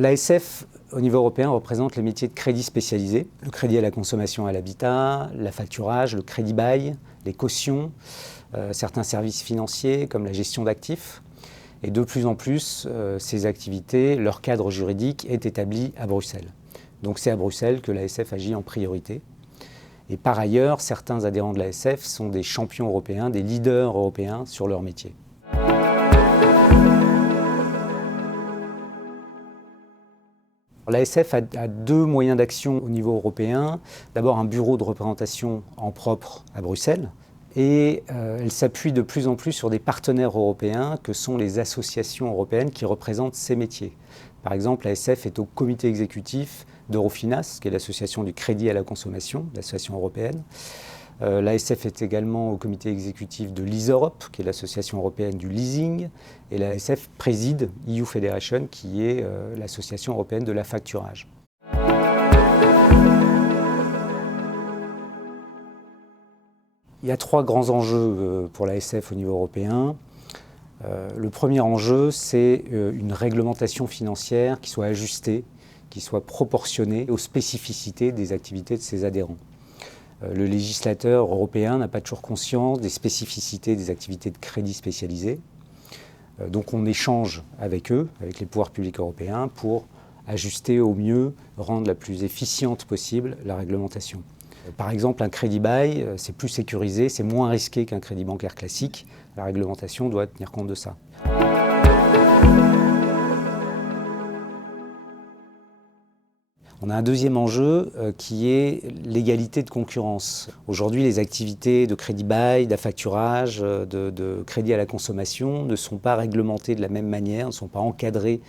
L'ASF, au niveau européen, représente les métiers de crédit spécialisés. Le crédit à la consommation et à l'habitat, l'affacturage, le crédit bail, les cautions, certains services financiers comme la gestion d'actifs. Et de plus en plus, ces activités, leur cadre juridique est établi à Bruxelles. Donc c'est à Bruxelles que l'ASF agit en priorité. Et par ailleurs, certains adhérents de l'ASF sont des champions européens, des leaders européens sur leur métier. L'ASF a deux moyens d'action au niveau européen. D'abord un bureau de représentation en propre à Bruxelles et elle s'appuie de plus en plus sur des partenaires européens que sont les associations européennes qui représentent ces métiers. Par exemple, l'ASF est au comité exécutif d'Eurofinas, qui est l'association du crédit à la consommation, l'association européenne. L'ASF est également au comité exécutif de l'EasyEurope, qui est l'association européenne du leasing, et l'ASF préside EU Federation, qui est l'association européenne de l'affacturage. Il y a trois grands enjeux pour l'ASF au niveau européen. Le premier enjeu, c'est une réglementation financière qui soit ajustée, qui soit proportionnée aux spécificités des activités de ses adhérents. Le législateur européen n'a pas toujours conscience des spécificités des activités de crédit spécialisées. Donc on échange avec eux, avec les pouvoirs publics européens, pour ajuster au mieux, rendre la plus efficiente possible la réglementation. Par exemple, un crédit bail, c'est plus sécurisé, c'est moins risqué qu'un crédit bancaire classique. La réglementation doit tenir compte de ça. On a un deuxième enjeu qui est l'égalité de concurrence. Aujourd'hui, les activités de crédit bail, d'affacturage, de crédit à la consommation ne sont pas réglementées de la même manière, ne sont pas encadrées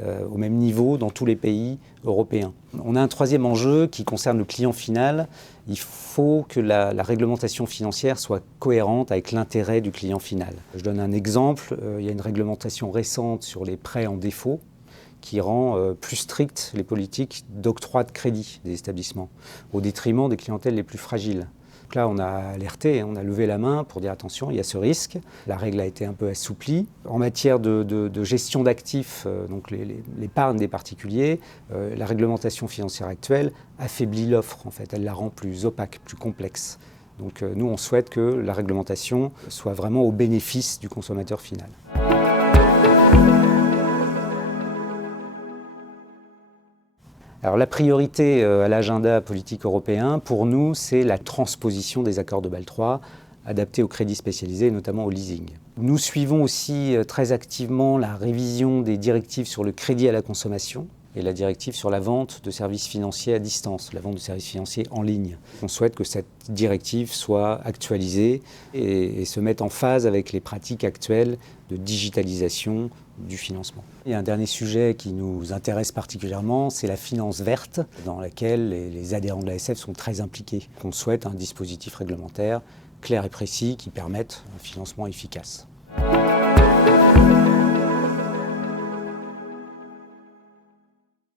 au même niveau dans tous les pays européens. On a un troisième enjeu qui concerne le client final. Il faut que la réglementation financière soit cohérente avec l'intérêt du client final. Je donne un exemple. Il y a une réglementation récente sur les prêts en défaut qui rend plus strictes les politiques d'octroi de crédit des établissements, au détriment des clientèles les plus fragiles. Donc là, on a alerté, on a levé la main pour dire attention, il y a ce risque. La règle a été un peu assouplie. En matière de gestion d'actifs, donc l'épargne des particuliers, la réglementation financière actuelle affaiblit l'offre, en fait. Elle la rend plus opaque, plus complexe. Donc nous, on souhaite que la réglementation soit vraiment au bénéfice du consommateur final. Alors la priorité à l'agenda politique européen, pour nous, c'est la transposition des accords de Bâle III, adaptés au crédit spécialisé, notamment au leasing. Nous suivons aussi très activement la révision des directives sur le crédit à la consommation et la directive sur la vente de services financiers à distance, la vente de services financiers en ligne. On souhaite que cette directive soit actualisée et se mette en phase avec les pratiques actuelles de digitalisation du financement. Il y a un dernier sujet qui nous intéresse particulièrement, c'est la finance verte, dans laquelle les adhérents de l'ASF sont très impliqués. On souhaite un dispositif réglementaire clair et précis qui permette un financement efficace.